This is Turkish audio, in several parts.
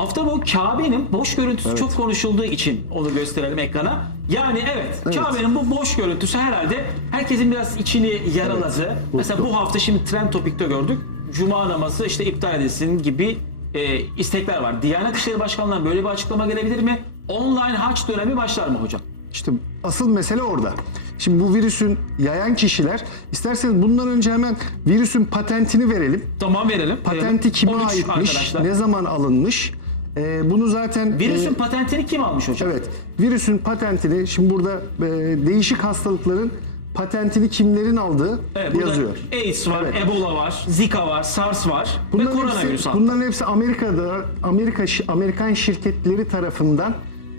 Hafta bu Kabe'nin boş görüntüsü çok konuşulduğu için onu gösterelim ekrana. Yani evet, Kabe'nin bu boş görüntüsü herhalde herkesin biraz içini yaraladı. Mesela bu hafta şimdi Trend Topik'te gördük. Cuma namazı işte iptal edilsin gibi e, istekler var. Diyanet İşleri Başkanlığı'ndan böyle bir açıklama gelebilir mi? Online haç dönemi başlar mı hocam? İşte asıl mesele orada. Şimdi bu virüsün yayan kişiler isterseniz bundan önce hemen virüsün patentini verelim. Tamam verelim. Patenti kime 13 aitmiş, arkadaşlar. ne zaman alınmış? Ee, bunu zaten Virüsün e, patentini kim almış hocam? evet virüsün patentini şimdi burada e, değişik hastalıkların patentini kimlerin aldığı Evet, yazıyor. AIDS var, Evet. Ebola var, Zika var, SARS var ve Bunların koronavirüs hepsi, hatta. bunların hepsi Amerika'da Amerika Amerikan şirketleri tarafından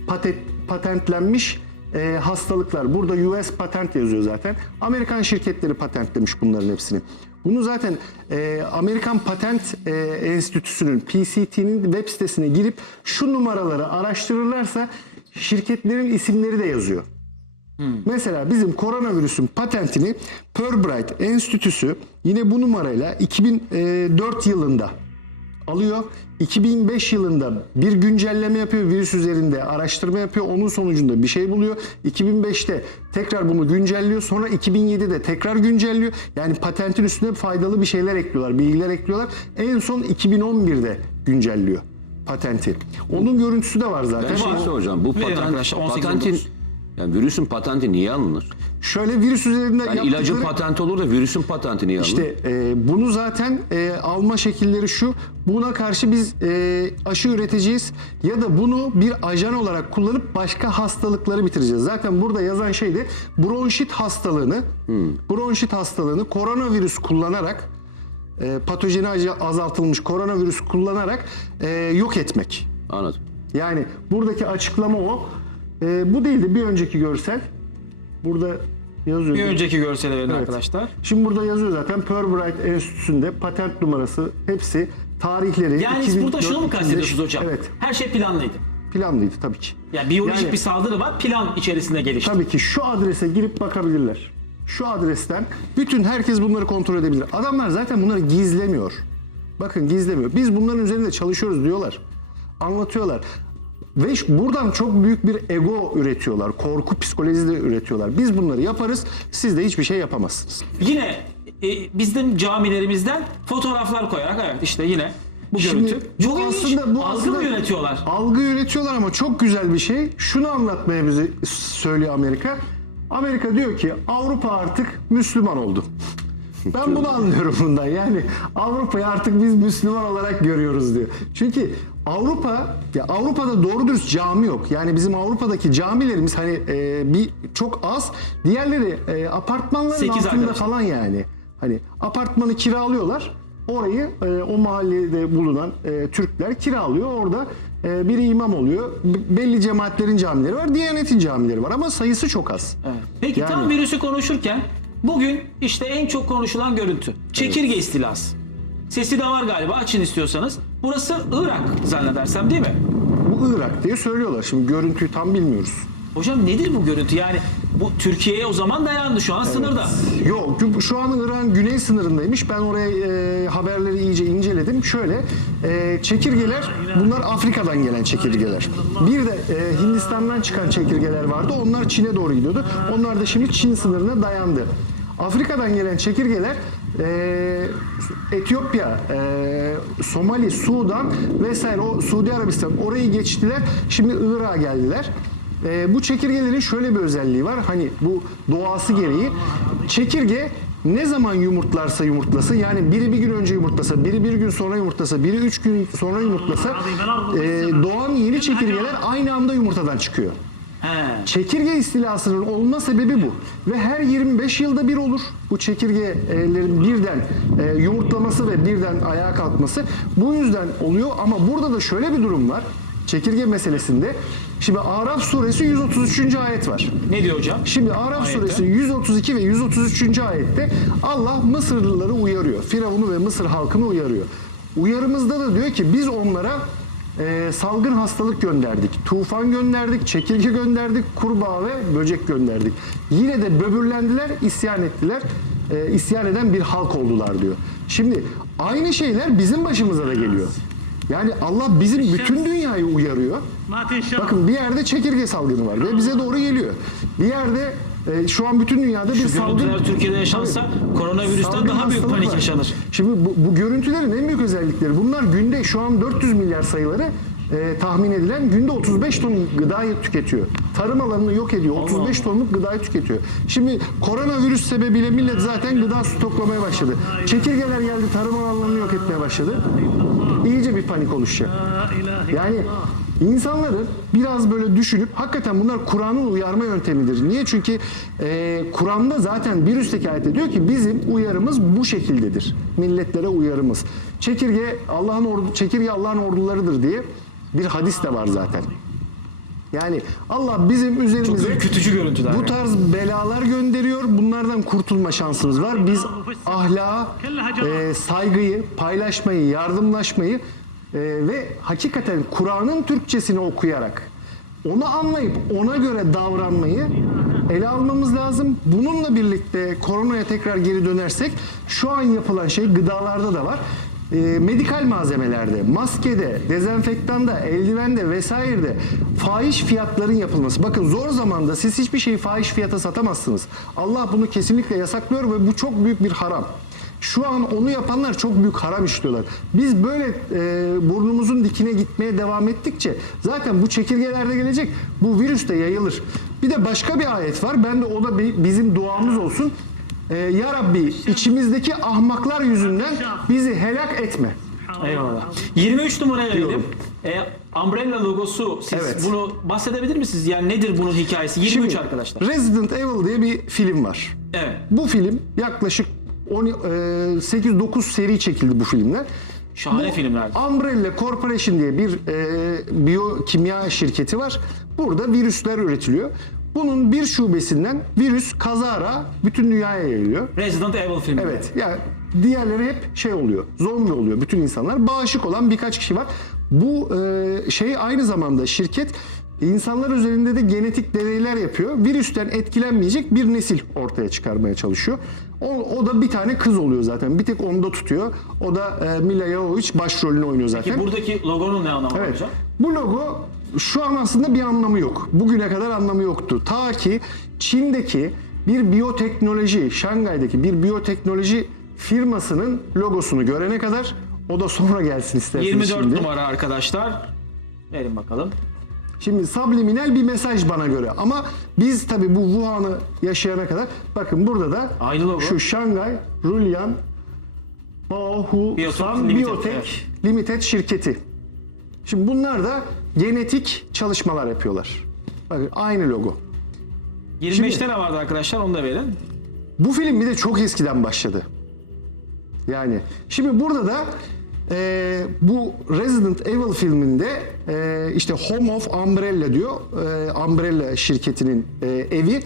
patent, patentlenmiş e, hastalıklar. Burada US patent yazıyor zaten. Amerikan şirketleri patentlemiş bunların hepsini. Bunu zaten e, Amerikan Patent e, Enstitüsü'nün PCT'nin web sitesine girip şu numaraları araştırırlarsa şirketlerin isimleri de yazıyor. Mesela bizim koronavirüsün patentini Purbright Enstitüsü yine bu numarayla 2004 yılında alıyor. 2005 yılında bir güncelleme yapıyor virüs üzerinde araştırma yapıyor. Onun sonucunda bir şey buluyor. 2005'te tekrar bunu güncelliyor. Sonra 2007'de tekrar güncelliyor. Yani patentin üstüne faydalı bir şeyler ekliyorlar, bilgiler ekliyorlar. En son 2011'de güncelliyor patenti. Onun görüntüsü de var zaten. Ben şey soracağım. Bu patent, arkadaşlar, 18 patentin, 19. yani virüsün patenti niye alınır? Şöyle virüs üzerinde Yani yaptıkları... ilacın patenti olur da virüsün patenti niye alınır? İşte e, bunu zaten e, alma şekilleri şu. Buna karşı biz e, aşı üreteceğiz ya da bunu bir ajan olarak kullanıp başka hastalıkları bitireceğiz. Zaten burada yazan şeydi bronşit hastalığını, bronşit hastalığını koronavirüs kullanarak e, patojeni azaltılmış koronavirüs kullanarak e, yok etmek. Anladım. Yani buradaki açıklama o. E, bu değil de bir önceki görsel. Burada yazıyor. Bir önceki görsele verin Evet. arkadaşlar. Şimdi burada yazıyor zaten Purbright Enstitüsü'nde patent numarası hepsi tarihleri. Yani siz burada şunu mu 2004, kastediyorsunuz hocam? Evet Her şey planlıydı. planlıydı tabii ki. Yani biyolojik Yani- bir saldırı var, plan içerisinde gelişti. Tabii ki şu adrese girip bakabilirler. Şu adresten bütün herkes bunları kontrol edebilir. Adamlar zaten bunları gizlemiyor. Bakın gizlemiyor. Biz bunların üzerinde çalışıyoruz diyorlar. Anlatıyorlar. Ve buradan çok büyük bir ego üretiyorlar. Korku psikolojisi de üretiyorlar. Biz bunları yaparız. Siz de hiçbir şey yapamazsınız. Yine e, bizim camilerimizden fotoğraflar koyarak evet işte yine bu Şimdi görüntü. bu Çok ilginç. aslında- bu Algı aslında- mı yönetiyorlar? Algı yönetiyorlar ama çok güzel bir şey. Şunu anlatmaya bize söylüyor Amerika. Amerika diyor ki Avrupa artık Müslüman oldu. Ben bunu anlıyorum bundan. Yani Avrupa'yı artık biz Müslüman olarak görüyoruz diyor. Çünkü Avrupa ya Avrupa'da doğru dürüst cami yok. Yani bizim Avrupa'daki camilerimiz hani e, bir çok az. Diğerleri e, apartmanların Sekiz altında arkadaşlar. falan yani. Hani apartmanı kiralıyorlar. Orayı e, o mahallede bulunan e, Türkler kiralıyor. Orada e, biri imam oluyor. B- belli cemaatlerin camileri var. Diyanetin camileri var ama sayısı çok az. Evet. Peki Yani- tam virüsü konuşurken bugün işte en çok konuşulan görüntü. Çekirge istilası. Sesi de var galiba açın istiyorsanız. Burası Irak zannedersem değil mi? Bu Irak diye söylüyorlar. Şimdi görüntüyü tam bilmiyoruz. Hocam nedir bu görüntü? Yani bu Türkiye'ye o zaman dayandı şu an sınırda. Yok şu an Irak'ın güney sınırındaymış. Ben oraya e, haberleri iyice inceledim. Şöyle e, çekirgeler bunlar Afrika'dan gelen çekirgeler. Bir de e, Hindistan'dan çıkan çekirgeler vardı. Onlar Çin'e doğru gidiyordu. Onlar da şimdi Çin sınırına dayandı. Afrika'dan gelen çekirgeler e, Etiyopya, e, Somali, Sudan vesaire o Suudi Arabistan orayı geçtiler. Şimdi Irak'a geldiler. E, bu çekirgelerin şöyle bir özelliği var. Hani bu doğası gereği çekirge ne zaman yumurtlarsa yumurtlasın yani biri bir gün önce yumurtlasa, biri bir gün sonra yumurtlasa, biri üç gün sonra yumurtlasa e, doğan yeni çekirgeler aynı anda yumurtadan çıkıyor. He. Çekirge istilasının olma sebebi bu. Ve her 25 yılda bir olur. Bu çekirgelerin birden e, yumurtlaması ve birden ayağa kalkması. Bu yüzden oluyor ama burada da şöyle bir durum var. Çekirge meselesinde. Şimdi Araf suresi 133. ayet var. Ne diyor hocam? Şimdi Araf Ayette. suresi 132 ve 133. ayette Allah Mısırlıları uyarıyor. Firavun'u ve Mısır halkını uyarıyor. Uyarımızda da diyor ki biz onlara e, salgın hastalık gönderdik, tufan gönderdik, çekirge gönderdik, kurbağa ve böcek gönderdik. Yine de böbürlendiler, isyan ettiler, e, isyan eden bir halk oldular diyor. Şimdi aynı şeyler bizim başımıza da geliyor. Yani Allah bizim bütün dünyayı uyarıyor. Bakın bir yerde çekirge salgını var ve bize doğru geliyor. Bir yerde e, şu an bütün dünyada bir Şu salgın... görüntüler Türkiye'de yaşansa koronavirüsten Salgın daha büyük hastalık panik var. yaşanır. Şimdi bu, bu görüntülerin en büyük özellikleri bunlar günde şu an 400 milyar sayıları e, tahmin edilen günde 35 ton gıdayı tüketiyor tarım alanını yok ediyor. 35 tonluk gıdayı tüketiyor. Şimdi koronavirüs sebebiyle millet zaten gıda stoklamaya başladı. Çekirgeler geldi tarım alanını yok etmeye başladı. İyice bir panik oluşacak. Yani İnsanların biraz böyle düşünüp hakikaten bunlar Kur'an'ın uyarma yöntemidir. Niye? Çünkü e, Kur'an'da zaten bir üstteki ayette diyor ki bizim uyarımız bu şekildedir. Milletlere uyarımız. Çekirge Allah'ın ordu çekirge Allah'ın ordularıdır diye bir hadis de var zaten. Yani Allah bizim üzerimize ürkütücü görüntüler. bu tarz belalar gönderiyor. Bunlardan kurtulma şansımız var. Biz ahlaka, e, saygıyı, paylaşmayı, yardımlaşmayı e, ve hakikaten Kur'an'ın Türkçesini okuyarak onu anlayıp ona göre davranmayı ele almamız lazım. Bununla birlikte koronaya tekrar geri dönersek şu an yapılan şey gıdalarda da var. E, medikal malzemelerde, maskede, dezenfektanda, eldivende vesairede fahiş fiyatların yapılması. Bakın zor zamanda siz hiçbir şeyi fahiş fiyata satamazsınız. Allah bunu kesinlikle yasaklıyor ve bu çok büyük bir haram. Şu an onu yapanlar çok büyük haram işliyorlar. Biz böyle e, burnumuzun dikine gitmeye devam ettikçe zaten bu çekirgeler de gelecek. Bu virüs de yayılır. Bir de başka bir ayet var. Ben de o da bi- bizim duamız olsun. E, ya Rabbi içimizdeki ahmaklar yüzünden bizi helak etme. Eyvallah. 23 numaraya. Diyorum. E, Umbrella logosu siz Evet. bunu bahsedebilir misiniz? Yani nedir bunun hikayesi? 23 Şimdi, arkadaşlar. Resident Evil diye bir film var. Evet. Bu film yaklaşık 10, e, 8-9 seri çekildi bu filmler. Şahane Bu filmlerdi. Umbrella Corporation diye bir e, biyokimya şirketi var. Burada virüsler üretiliyor. Bunun bir şubesinden virüs kazara bütün dünyaya yayılıyor. Resident Evil filmi. Evet. Yani diğerleri hep şey oluyor. Zombi oluyor bütün insanlar. Bağışık olan birkaç kişi var. Bu e, şey aynı zamanda şirket insanlar üzerinde de genetik deneyler yapıyor. Virüsten etkilenmeyecek bir nesil ortaya çıkarmaya çalışıyor. O, o da bir tane kız oluyor zaten. Bir tek onda tutuyor. O da e, Mila Jovovich başrolünü oynuyor zaten. Ki buradaki logonun ne anlamı Evet. hocam? Bu logo şu an aslında bir anlamı yok. Bugüne kadar anlamı yoktu. Ta ki Çin'deki bir biyoteknoloji, Şangay'daki bir biyoteknoloji firmasının logosunu görene kadar o da sonra gelsin isterseniz 24 şimdi. numara arkadaşlar. Verin bakalım. Şimdi subliminal bir mesaj bana göre ama biz tabi bu Wuhan'ı yaşayana kadar bakın burada da Aynı logo. şu Şangay Rulyan Baohu evet. Limited şirketi. Şimdi bunlar da genetik çalışmalar yapıyorlar. Bakın aynı logo. 25'te ne vardı arkadaşlar onu da verin. Bu film bir de çok eskiden başladı. Yani şimdi burada da e, bu Resident Evil filminde e, işte Home of Umbrella diyor. E, Umbrella şirketinin e, evi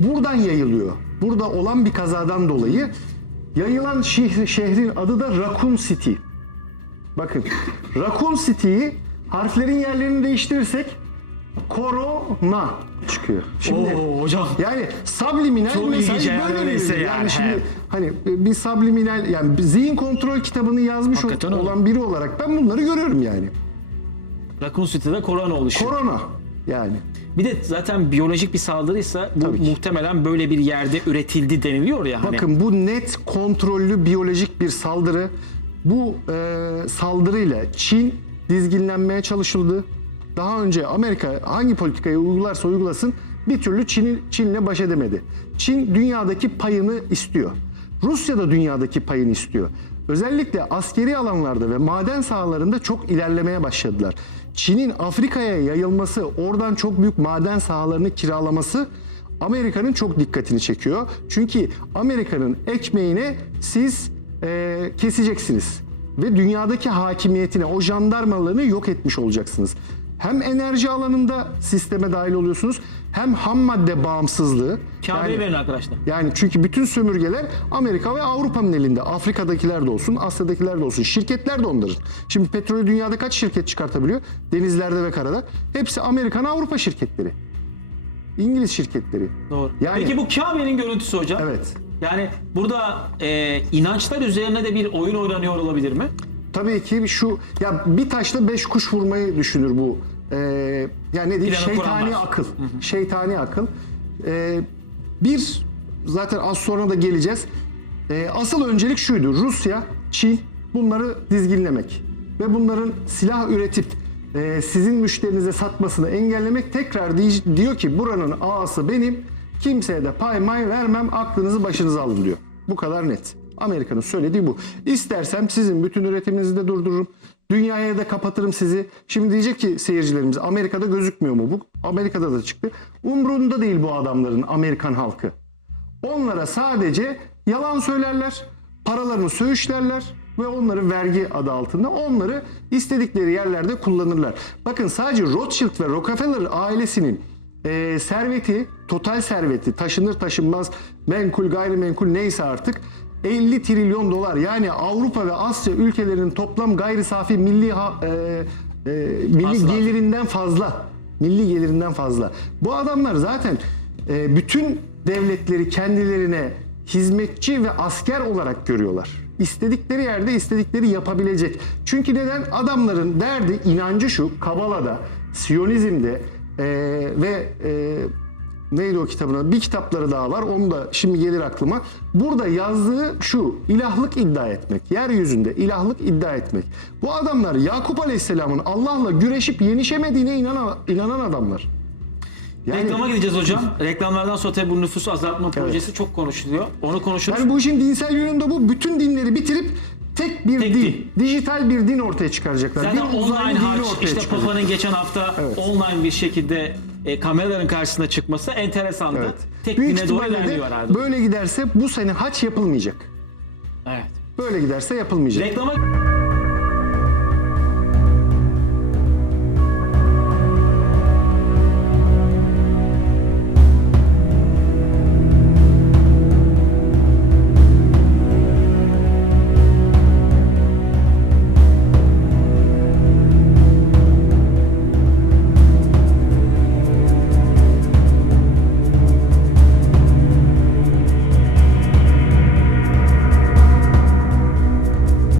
buradan yayılıyor. Burada olan bir kazadan dolayı yayılan şehir, şehrin adı da Raccoon City. Bakın Raccoon City'yi harflerin yerlerini değiştirirsek Corona çıkıyor. Şimdi Oo hocam. yani subliminal Çok mesaj ilginç böyle öyleyse verilir. yani, Yani şimdi hani bir subliminal yani bir zihin kontrol kitabını yazmış Hakikaten öyle. olan biri olarak ben bunları görüyorum yani. Raccoon City'de korona oluşuyor. Korona yani. Bir de zaten biyolojik bir saldırıysa bu Tabii ki. muhtemelen böyle bir yerde üretildi deniliyor ya hani. Bakın bu net kontrollü biyolojik bir saldırı. Bu e, saldırıyla Çin dizginlenmeye çalışıldı. Daha önce Amerika hangi politikayı uygularsa uygulasın bir türlü Çin, Çin'le baş edemedi. Çin dünyadaki payını istiyor. Rusya da dünyadaki payını istiyor. Özellikle askeri alanlarda ve maden sahalarında çok ilerlemeye başladılar. Çin'in Afrika'ya yayılması, oradan çok büyük maden sahalarını kiralaması Amerika'nın çok dikkatini çekiyor. Çünkü Amerika'nın ekmeğine siz e, keseceksiniz. Ve dünyadaki hakimiyetine, o jandarmalığını yok etmiş olacaksınız. Hem enerji alanında sisteme dahil oluyorsunuz, hem ham madde bağımsızlığı. Kabe'yi yani, verin arkadaşlar. yani çünkü bütün sömürgeler Amerika ve Avrupa'nın elinde. Afrika'dakiler de olsun, Asya'dakiler de olsun. Şirketler de onların. Şimdi petrolü dünyada kaç şirket çıkartabiliyor? Denizlerde ve karada. Hepsi Amerikan Avrupa şirketleri. İngiliz şirketleri. Doğru. Yani- Peki bu Kabe'nin görüntüsü hocam. Evet. Yani burada e, inançlar üzerine de bir oyun oynanıyor olabilir mi? tabii ki şu ya bir taşla beş kuş vurmayı düşünür bu. Ee, yani ne diyeyim Planı şeytani kuranlar. akıl. Şeytani akıl. Ee, bir zaten az sonra da geleceğiz. Ee, asıl öncelik şuydu. Rusya, Çin bunları dizginlemek ve bunların silah üretip e, sizin müşterinize satmasını engellemek tekrar di- diyor ki buranın ağası benim. Kimseye de pay may vermem. Aklınızı başınıza alın diyor. Bu kadar net. Amerika'nın söylediği bu. İstersem sizin bütün üretiminizi de durdururum. Dünyaya da kapatırım sizi. Şimdi diyecek ki seyircilerimiz Amerika'da gözükmüyor mu bu? Amerika'da da çıktı. Umrunda değil bu adamların Amerikan halkı. Onlara sadece yalan söylerler, paralarını söğüşlerler ve onları vergi adı altında onları istedikleri yerlerde kullanırlar. Bakın sadece Rothschild ve Rockefeller ailesinin e, serveti, total serveti, taşınır taşınmaz, menkul gayrimenkul neyse artık 50 trilyon dolar. Yani Avrupa ve Asya ülkelerinin toplam gayri safi milli ha- e, e, milli Hasılatı. gelirinden fazla. Milli gelirinden fazla. Bu adamlar zaten e, bütün devletleri kendilerine hizmetçi ve asker olarak görüyorlar. İstedikleri yerde istedikleri yapabilecek. Çünkü neden? Adamların derdi, inancı şu, Kabala'da, Siyonizm'de e, ve e, neydi o kitabına? Bir kitapları daha var. Onu da şimdi gelir aklıma. Burada yazdığı şu. ilahlık iddia etmek. Yeryüzünde ilahlık iddia etmek. Bu adamlar Yakup Aleyhisselam'ın Allah'la güreşip yenişemediğine inanan, inanan adamlar. Yani, Reklama gideceğiz hocam. Reklamlardan sonra tabii bu nüfus azaltma projesi çok konuşuluyor. Onu konuşuruz. yani bu işin dinsel yönünde bu. Bütün dinleri bitirip tek bir Tek din, din. dijital bir din ortaya çıkaracaklar. Zaten bir online ortaya işte. Papa'nın geçen hafta online bir şekilde e, kameraların karşısına çıkması enteresandı. Evet. Tek Büyük dine doğru ilerliyor herhalde. böyle giderse bu sene haç yapılmayacak. Evet. Böyle giderse yapılmayacak. Reklama